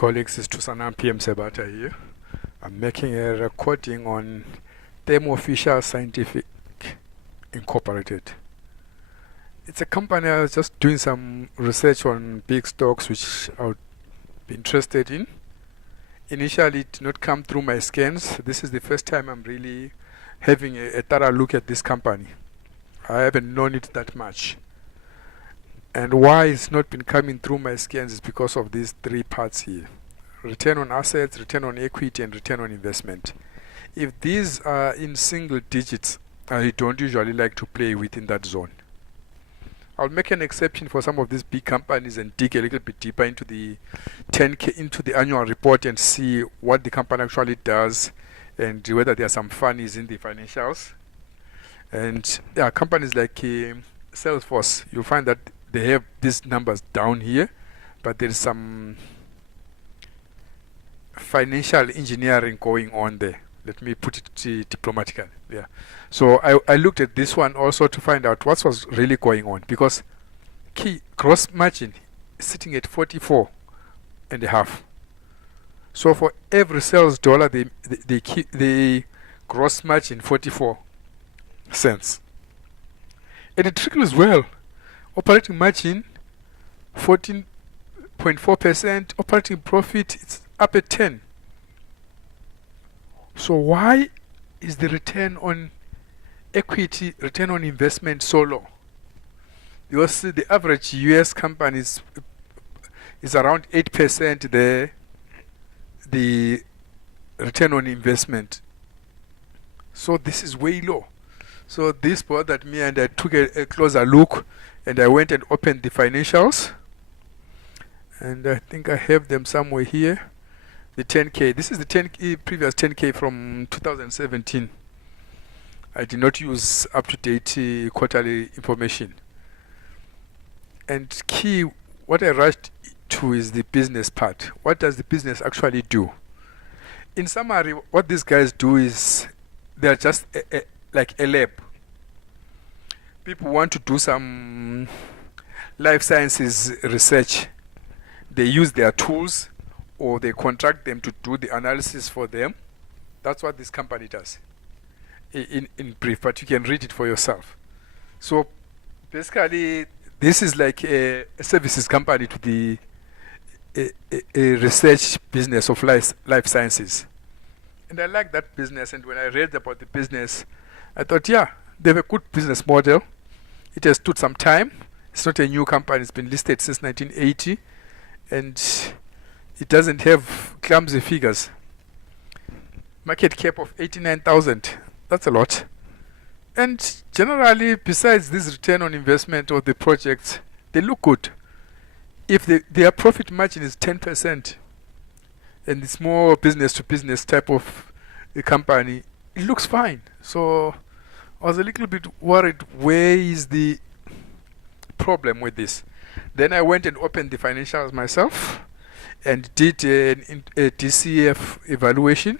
colleagues, it's Tusanam PM Sebata here. I'm making a recording on Thermo Scientific Incorporated. It's a company I was just doing some research on big stocks which I would be interested in. Initially, it did not come through my scans. This is the first time I'm really having a thorough look at this company. I haven't known it that much. And why it's not been coming through my scans is because of these three parts here: return on assets, return on equity, and return on investment. If these are in single digits, I don't usually like to play within that zone. I'll make an exception for some of these big companies and dig a little bit deeper into the 10K, into the annual report, and see what the company actually does and whether there are some funnies in the financials. And companies like Salesforce, you'll find that they have these numbers down here, but there is some financial engineering going on there. Let me put it diplomatically. Yeah. So I looked at this one also to find out what was really going on, because key gross margin is sitting at 44.5. So for every sales dollar, they keep the gross margin 44 cents, and it trickles well. Operating margin 14.4%, operating profit it's up at 10. So why is the return on equity, return on investment so low? Because the average US companies is around 8% there, the return on investment. So this is way low. So this bothered me, and I took a closer look, and I went and opened the financials, and I think I have them somewhere here. The 10K. This is the previous 10K from 2017. I did not use up-to-date quarterly information. And key, what I rushed to is the business part. What does the business actually do? In summary, what these guys do is they're just like a lab. People want to do some life sciences research. They use their tools, or they contract them to do the analysis for them. That's what this company does in brief, but you can read it for yourself. So basically, this is like a services company to the a research business of life sciences. And I like that business, and when I read about the business, I thought, yeah, they have a good business model. It has stood some time. It's not a new company. It's been listed since 1980, and it doesn't have clumsy figures. Market cap of 89,000. That's a lot. And generally, besides this return on investment of the projects, they look good. If their profit margin is 10%, and it's more business-to-business type of a company, it looks fine. So I was a little bit worried, where is the problem with this? Then I went and opened the financials myself and did a DCF evaluation.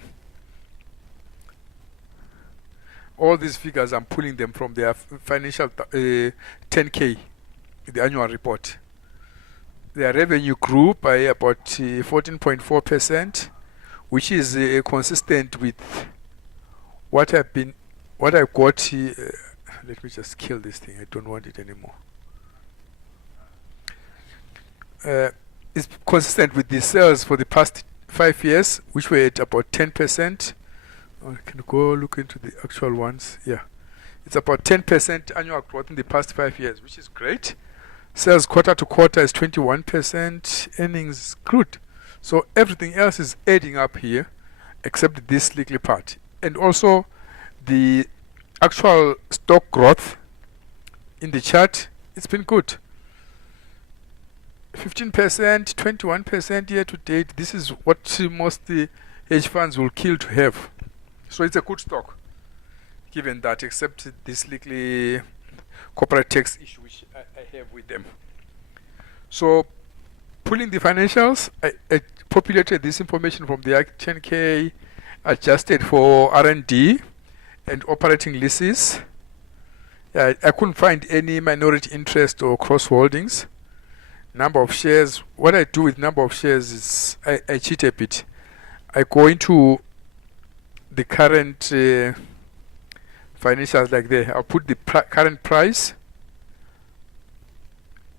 All these figures, I'm pulling them from their financial 10K, the annual report. Their revenue grew by about 14.4%, which is consistent with what I've got here. Let me just kill this thing. I don't want it anymore. It's consistent with the sales for the past 5 years, which were at about 10%. I can go look into the actual ones. Yeah, it's about 10% annual growth in the past 5 years, which is great. Sales quarter to quarter is 21%. Earnings good. So everything else is adding up here, except this little part. And also the actual stock growth in the chart, it's been good. 15%, 21% year to date. This is what most hedge funds will kill to have. So it's a good stock, given that, except this little corporate tax issue which I have with them. So pulling the financials, I populated this information from the 10K, adjusted for R&D and operating leases. I couldn't find any minority interest or cross holdings. Number of shares. What I do with number of shares is I cheat a bit. I go into the current financials like there. I'll put the current price.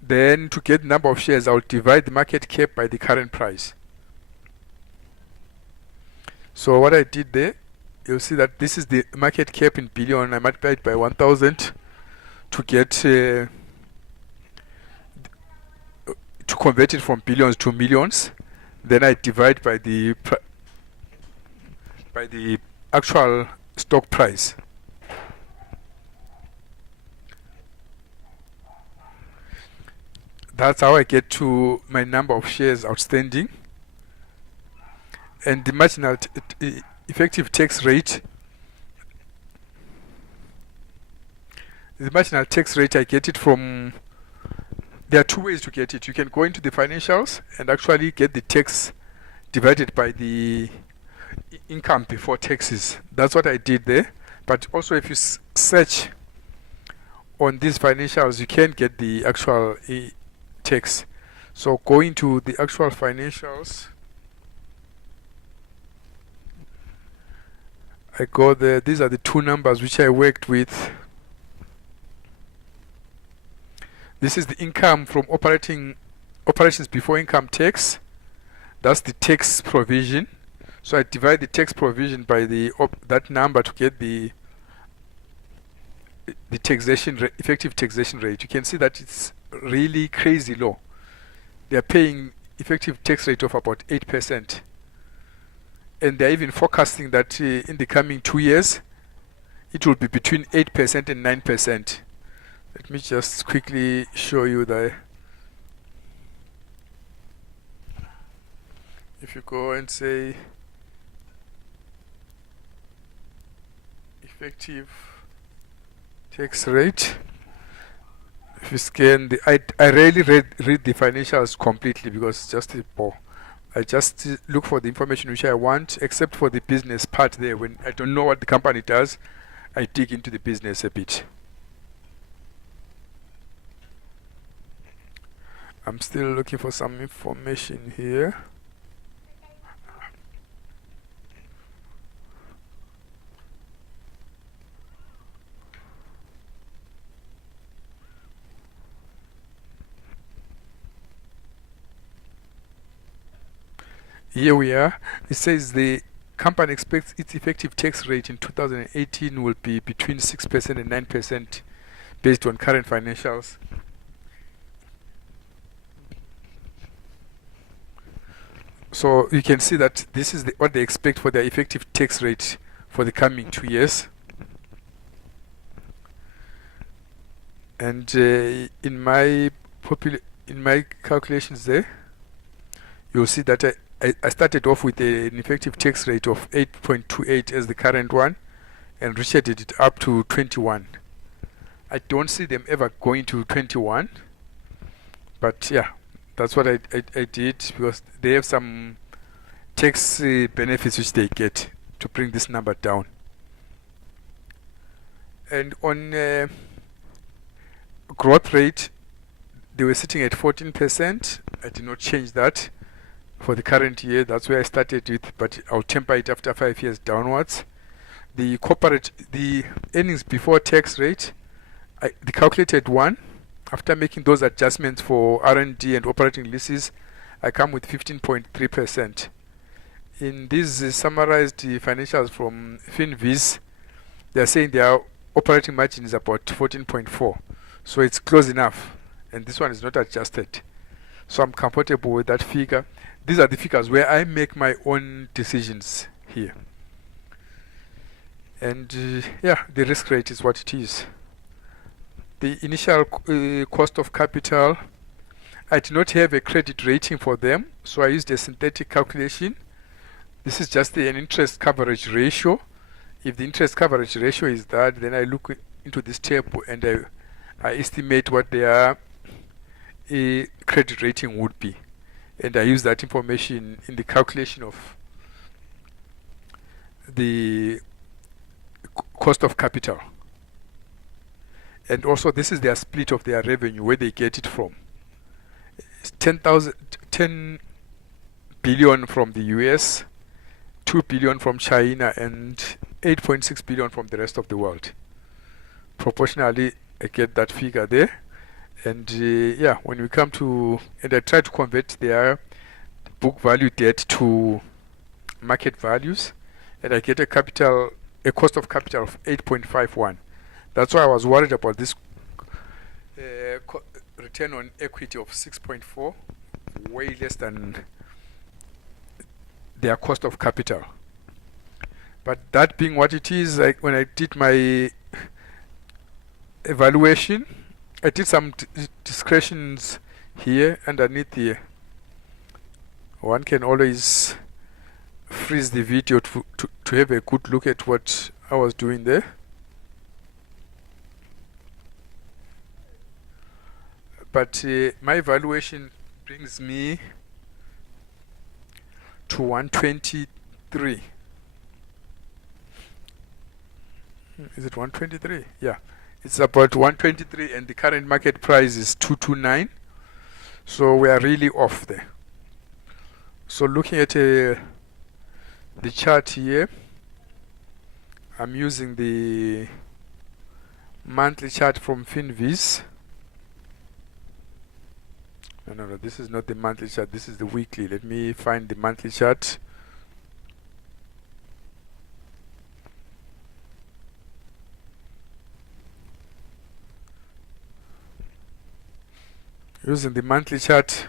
Then to get the number of shares, I'll divide the market cap by the current price. So what I did there, you'll see that this is the market cap in billion. I multiplied by 1,000 to get to convert it from billions to millions. Then I divide by the actual stock price. That's how I get to my number of shares outstanding. And the marginal effective tax rate. The marginal tax rate, I get it from, there are two ways to get it. You can go into the financials and actually get the tax divided by the income before taxes. That's what I did there. But also if you search on these financials, you can get the actual tax. So going to the actual financials, I go there. These are the two numbers which I worked with. This is the income from operations before income tax. That's the tax provision. So I divide the tax provision by that number to get the taxation effective taxation rate. You can see that it's really crazy low. They are paying effective tax rate of about 8%. And they're even forecasting that in the coming 2 years, it will be between 8% and 9%. Let me just quickly show you that. If you go and say effective tax rate, if you scan I rarely read the financials completely because it's just a bore. I just look for the information which I want, except for the business part there. When I don't know what the company does, I dig into the business a bit. I'm still looking for some information here. Here we are. It says the company expects its effective tax rate in 2018 will be between 6% and 9% based on current financials. So you can see that this is what they expect for their effective tax rate for the coming 2 years. And in my calculations there, you'll see that I started off with an effective tax rate of 8.28 as the current one and ratcheted it up to 21. I don't see them ever going to 21, but yeah, that's what I did because they have some tax benefits which they get to bring this number down. And on growth rate, they were sitting at 14%. I did not change that for the current year. That's where I started with, but I'll temper it after 5 years downwards. The earnings before tax rate, the calculated one, after making those adjustments for R&D and operating leases, I come with 15.3%. In these summarized financials from FinViz, they are saying their operating margin is about 14.4. So it's close enough, and this one is not adjusted. So I'm comfortable with that figure. These are the figures where I make my own decisions here. And yeah, the risk rate is what it is. The initial cost of capital, I did not have a credit rating for them, so I used a synthetic calculation. This is just an interest coverage ratio. If the interest coverage ratio is that, then I look into this table and I estimate what their credit rating would be. And I use that information in the calculation of the cost of capital. And also this is their split of their revenue, where they get it from. It's 10 billion from the US, 2 billion from China, and 8.6 billion from the rest of the world. Proportionally, I get that figure there. And yeah, when we come to, and I try to convert their book value debt to market values, and I get a cost of capital of 8.51. That's why I was worried about this return on equity of 6.4, way less than their cost of capital. But that being what it is, like when I did my evaluation, I did some discretions here underneath here. One can always freeze the video to have a good look at what I was doing there. But my evaluation brings me to 123. Is it 123? Yeah, it's about 123, and the current market price is 229. So we are really off there. So looking at the chart here, I'm using the monthly chart from Finviz. No, this is not the monthly chart, this is the weekly. Let me find the monthly chart. Using the monthly chart,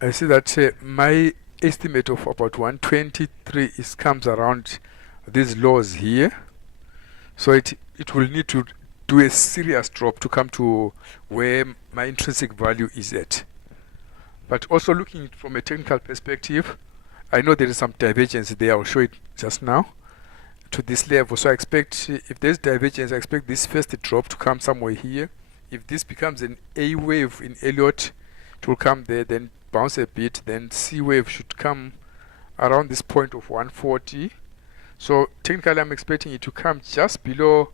I see that my estimate of about 123 comes around these lows here. So it will need to do a serious drop to come to where my intrinsic value is at. But also looking from a technical perspective, I know there is some divergence there. I'll show it just now to this level. So I expect, if there's divergence, I expect this first drop to come somewhere here. If this becomes an A wave in Elliott, it will come there, then bounce a bit, then C wave should come around this point of 140. So technically I'm expecting it to come just below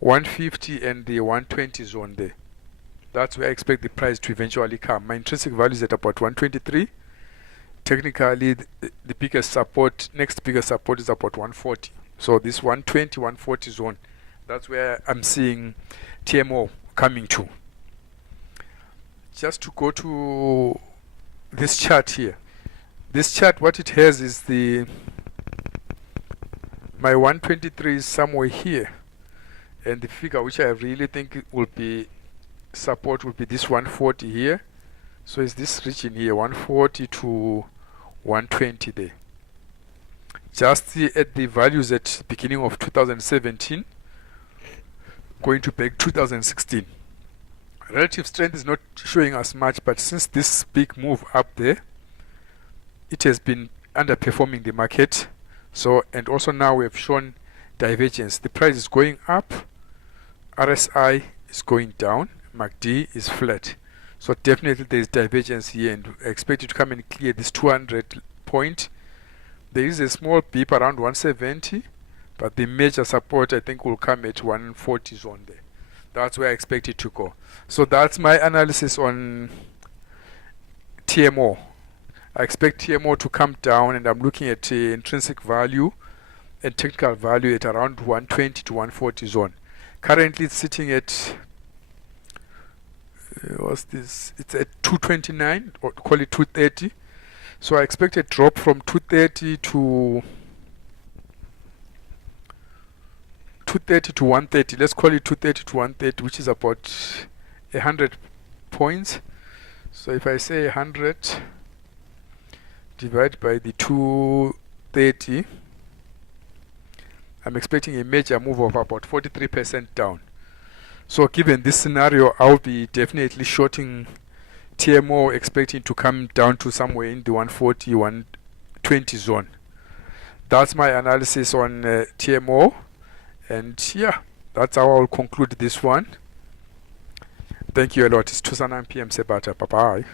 150 and the 120 zone there. That's where I expect the price to eventually come. My intrinsic value is at about 123. Technically the biggest support, next biggest support is about 140. So this 120, 140 zone, that's where I'm seeing TMO coming to. Just to go to this chart here. This chart, what it has is my 123 is somewhere here. And the figure which I really think will be support will be this 140 here. So it's this region here, 140 to 120 there. Just at the values at beginning of 2017, going to back 2016. Relative strength is not showing us much, but since this big move up there, it has been underperforming the market. So, and also now we have shown divergence. The price is going up, RSI is going down, MACD is flat. So definitely there is divergence here, and I expect it to come and clear this 200 point. There is a small beep around 170, but the major support I think will come at 140 zone there. That's where I expect it to go. So that's my analysis on TMO. I expect TMO to come down, and I'm looking at intrinsic value and technical value at around 120 to 140 zone. Currently it's sitting at what's this? It's at 229, or call it 230. So I expect a drop from 230 to 130. Let's call it 230 to 130, which is about 100 points. So if I say 100 divided by the 230, I'm expecting a major move of about 43% down. So given this scenario, I'll be definitely shorting TMO, expecting to come down to somewhere in the 140, 120 zone. That's my analysis on TMO. And yeah, that's how I'll conclude this one. Thank you a lot. It's 2:09 p.m. Sebata. Bye-bye.